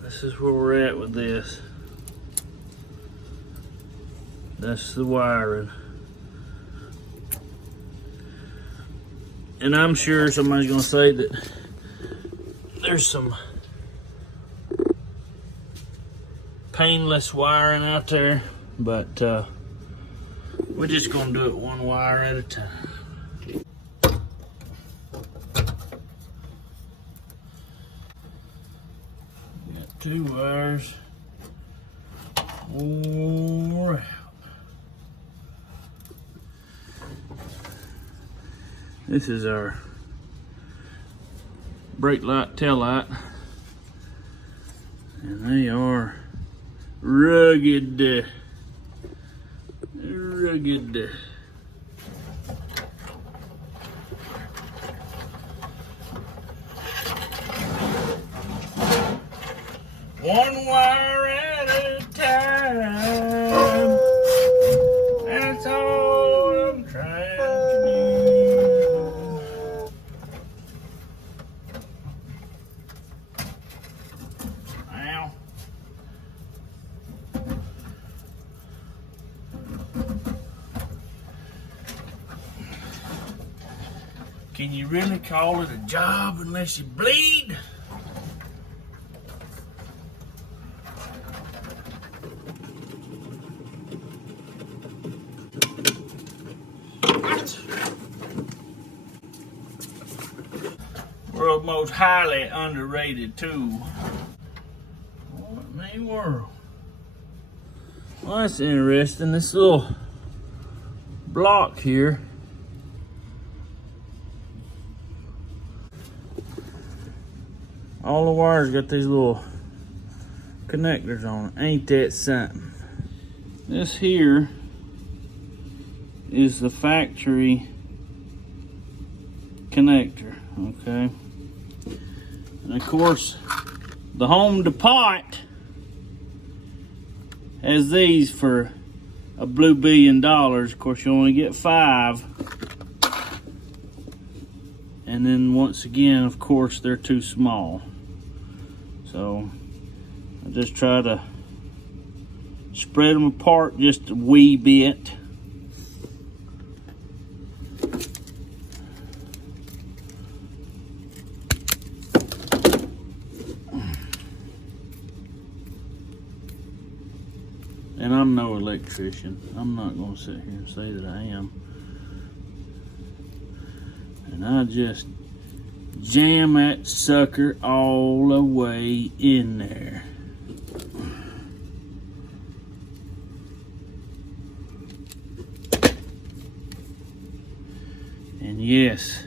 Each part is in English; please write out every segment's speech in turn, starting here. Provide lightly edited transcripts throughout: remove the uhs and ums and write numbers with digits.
this is where we're at with this. That's the wiring. And I'm sure somebody's gonna say that there's some painless wiring out there, but we're just gonna do it one wire at a time. Got 2 wires. All right. This is our brake light, tail light, and they are rugged. Rugged. One wire at a time. That's all I'm trying to do. Ow. Can you really call it a job unless you bleed? World's most highly underrated tool. What in the world? Well, that's interesting. This little block here. All the wires got these little connectors on it. Ain't that something? This here is the factory connector, okay? And of course, the Home Depot has these for a blue $1 billion. Of course, you only get 5. And then once again, of course, they're too small. So I just try to spread them apart just a wee bit. And I'm no electrician. I'm not going to sit here and say that I am. And I just jam that sucker all the way in there. And yes,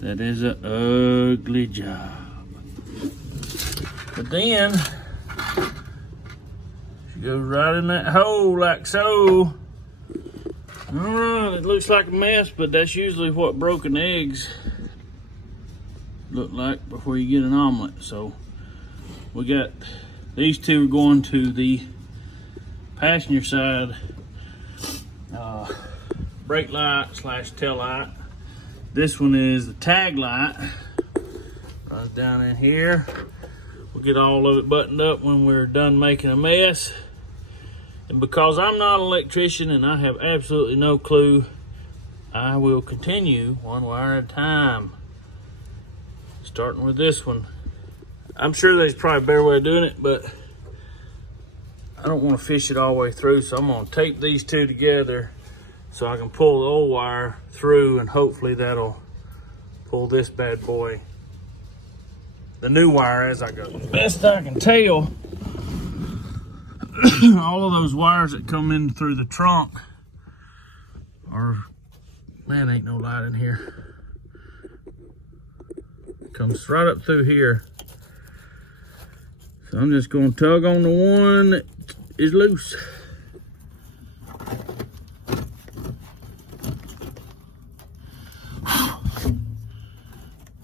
that is an ugly job. But then, she goes right in that hole like so. It looks like a mess, but that's usually what broken eggs look like before you get an omelet. So we got these 2 going to the passenger side brake light / tail light. This one is the tag light. Runs down in here. We'll get all of it buttoned up when we're done making a mess. And because I'm not an electrician and I have absolutely no clue, I will continue one wire at a time. Starting with this one. I'm sure there's probably a better way of doing it, but I don't want to fish it all the way through, so I'm going to tape these 2 together so I can pull the old wire through, and hopefully that'll pull this bad boy, the new wire, as I go. Best I can tell, all of those wires that come in through the trunk are, man, ain't no light in here. Comes right up through here. So I'm just going to tug on the one that is loose.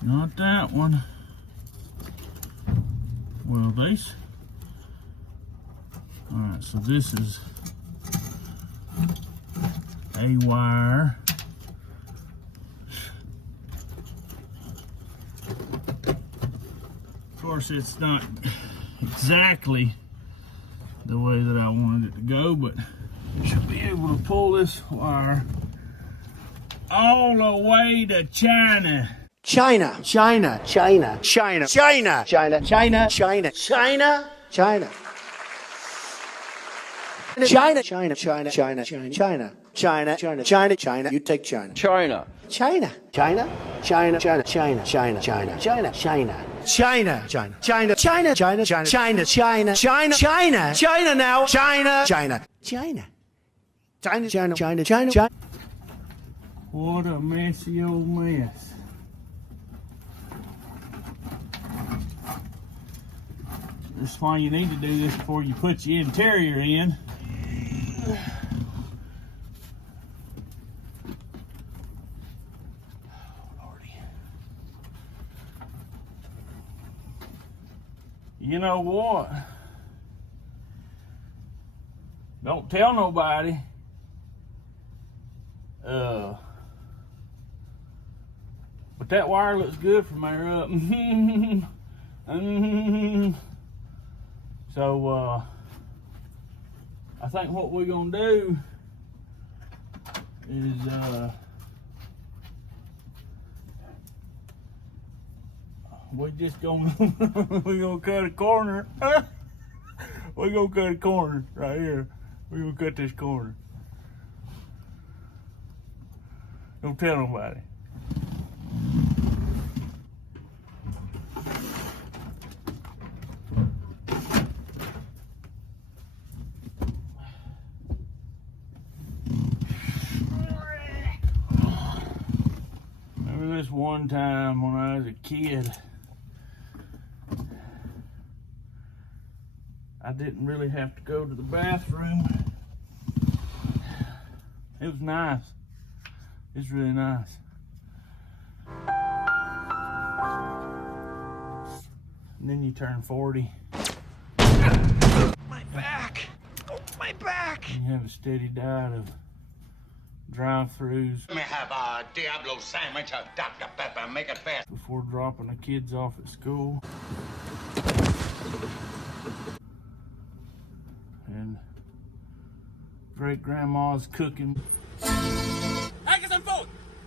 Not that one. Well, these. All right, so this is a wire. course, it's not exactly the way that I wanted it to go, but I should be able to pull this wire all the way to China. China, China, China, China, China, China, China, China, China, China. China, China, China, China, China, China, China, China, China, China. You take China. China. China, China, China, China, China, China, China, China, China. China, China, China, China, China, China, China, China, China, China, China now, China, China, China, China, China, China, China, China. What a messy old mess. That's why you need to do this before you put your interior in. You know what? Don't tell nobody. But that wire looks good from there up. So I think what we're gonna do is we're just gonna we're gonna cut a corner. We're gonna cut a corner right here. We're gonna cut this corner. Don't tell nobody. Remember this one time when I was a kid, I didn't really have to go to the bathroom. It was nice. It's really nice. And then you turn 40. My back! Oh, my back! And you have a steady diet of drive-thrus. Let me have a Diablo sandwich, a Dr. Pepper, make it fast. Before dropping the kids off at school. And great-grandma's cooking.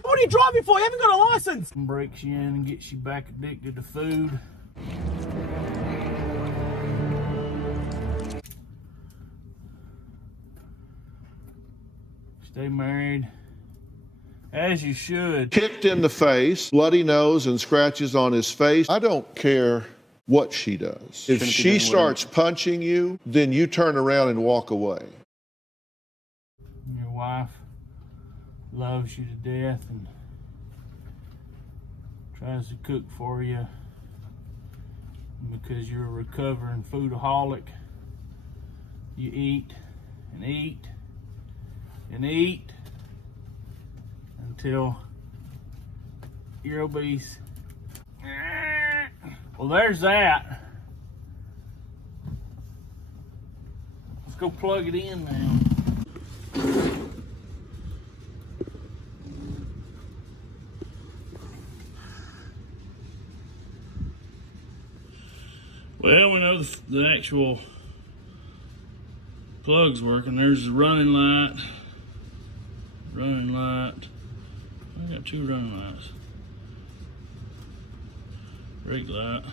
What are you driving for? You haven't got a license. Breaks you in and gets you back addicted to food. Stay married, as you should. Kicked in the face, bloody nose and scratches on his face. I don't care what she does. If she starts punching you, then you turn around and walk away. Your wife loves you to death and tries to cook for you because you're a recovering foodaholic. You eat and eat and eat until you're obese. Well, there's that. Let's go plug it in now. Well, we know the actual plug's working. There's the running light. Running light. I got two running lights. Brake light.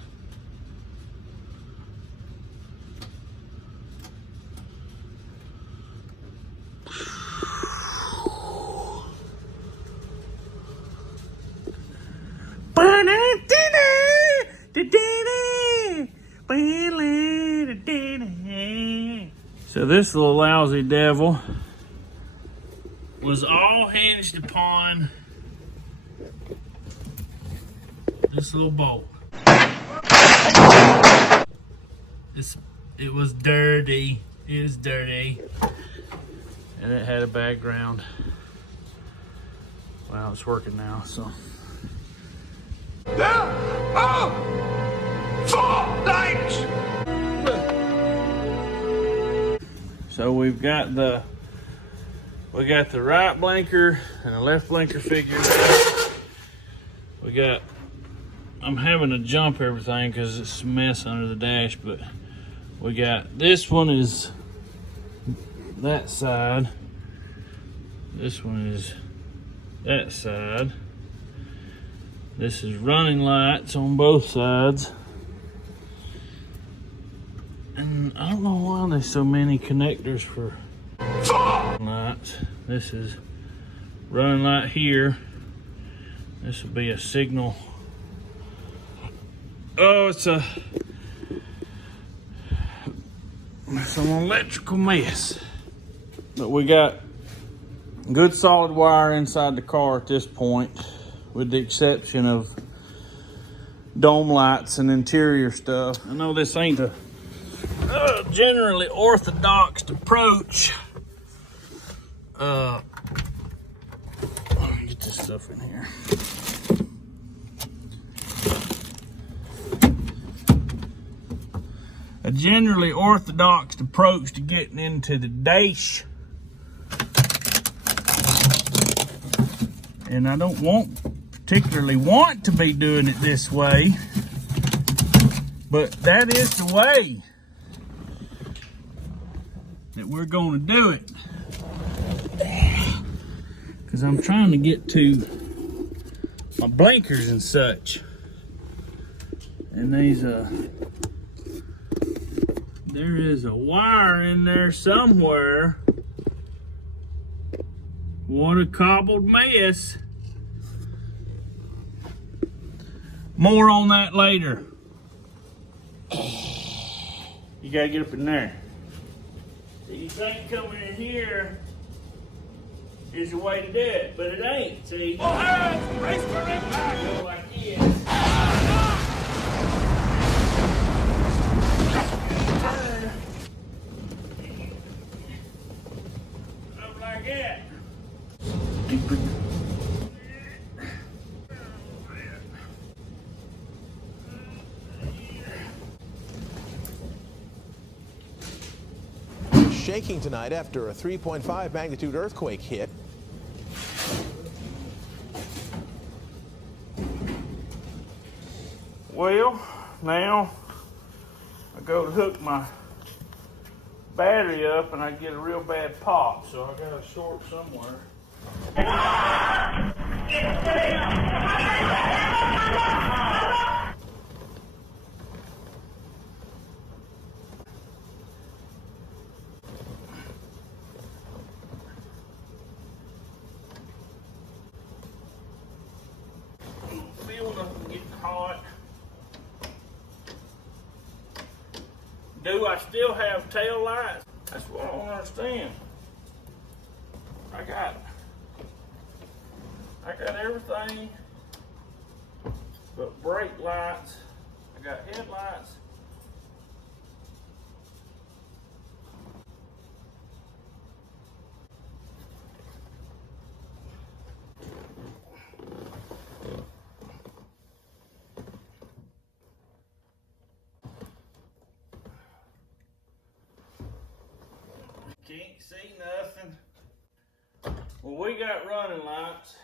So this little lousy devil was all hinged upon this little bolt. It was dirty. It was dirty. And it had a background. Well, it's working now, so. There are 4 lights! So we've got the right blinker and the left blinker figured out. We got I'm having to jump everything because it's a mess under the dash, but we got, this one is that side. This one is that side. This is running lights on both sides. And I don't know why there's so many connectors for lights. This is running light here. This will be a signal. Oh, it's some electrical mess. But we got good solid wire inside the car at this point, with the exception of dome lights and interior stuff. I know this ain't a generally orthodox approach. Let me get this stuff in here. A generally orthodox approach to getting into the dash. And I don't particularly want to be doing it this way, but that is the way that we're going to do it. Because I'm trying to get to my blinkers and such. And these there is a wire in there somewhere. What a cobbled mess. More on that later. You gotta get up in there. So you think coming in here is the way to do it, but it ain't, see? All hands, brace for impact! Go like this. Up like that. Shaking tonight after a 3.5 magnitude earthquake hit. Well, now I go to hook my battery up and I get a real bad pop, so I got a short somewhere. Feel nothing getting hot. Do I still have tail lights? That's what I don't understand. I got everything but brake lights. I got headlights. Can't see nothing. Well, we got running lights.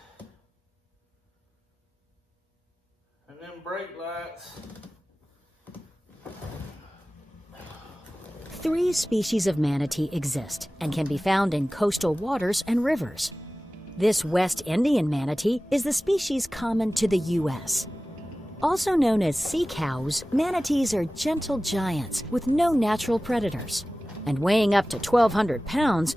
And then brake lights. 3 species of manatee exist and can be found in coastal waters and rivers. This West Indian manatee is the species common to the U.S. Also known as sea cows, manatees are gentle giants with no natural predators. And weighing up to 1,200 pounds,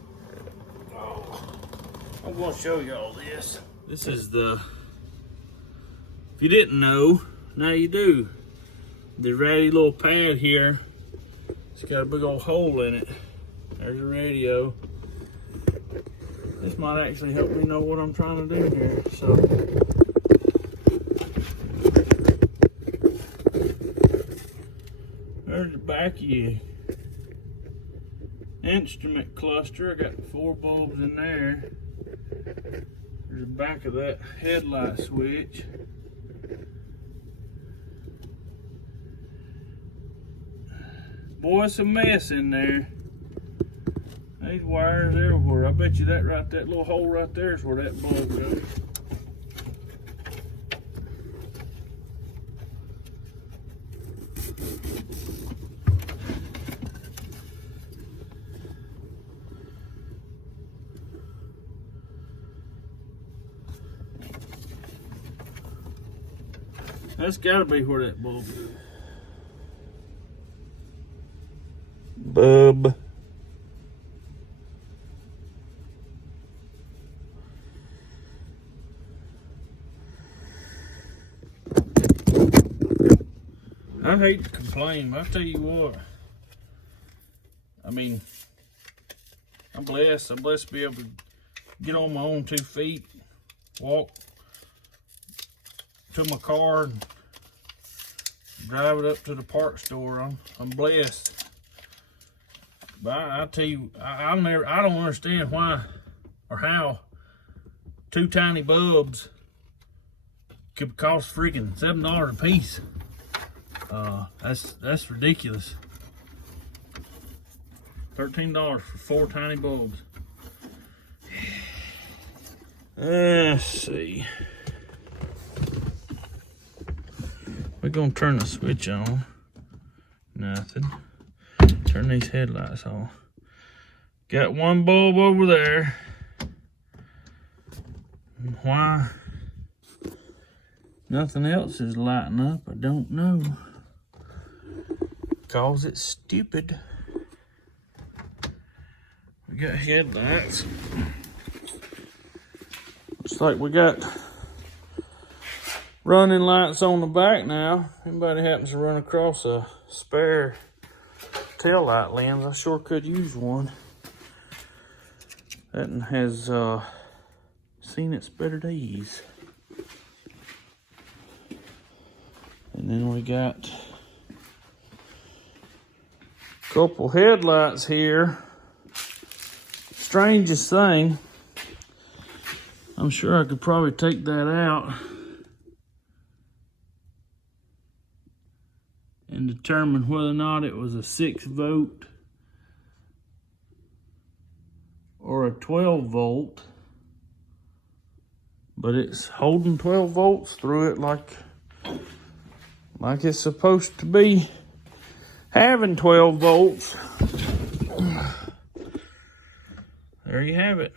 I'm going to show you all this. This is the, if you didn't know, now you do. The ratty little pad here, it's got a big old hole in it. There's a radio. This might actually help me know what I'm trying to do here. So, there's the back of you. Instrument cluster. I got 4 bulbs in there. There's the back of that headlight switch. Boy, it's a mess in there. These wires everywhere. I bet you that little hole right there is where that bulb goes. That's gotta be where that bulb is. Bub. I hate to complain, but I tell you what. I mean, I'm blessed. I'm blessed to be able to get on my own 2 feet, walk to my car, and drive it up to the parts store. I'm blessed. But I tell you, I don't understand why or how 2 tiny bulbs could cost freaking $7 a piece. That's ridiculous. $13 for 4 tiny bulbs. Let's see. We're gonna turn the switch on. Nothing. Turn these headlights on. Got 1 bulb over there. Why nothing else is lighting up, I don't know. Cause it's stupid. We got headlights. Looks like we got running lights on the back now. If anybody happens to run across a spare tail light lens, I sure could use one. That one has seen its better days. And then we got a couple headlights here. Strangest thing, I'm sure I could probably take that out and determine whether or not it was a 6-volt or a 12-volt. But it's holding 12 volts through it like it's supposed to be having 12 volts. There you have it.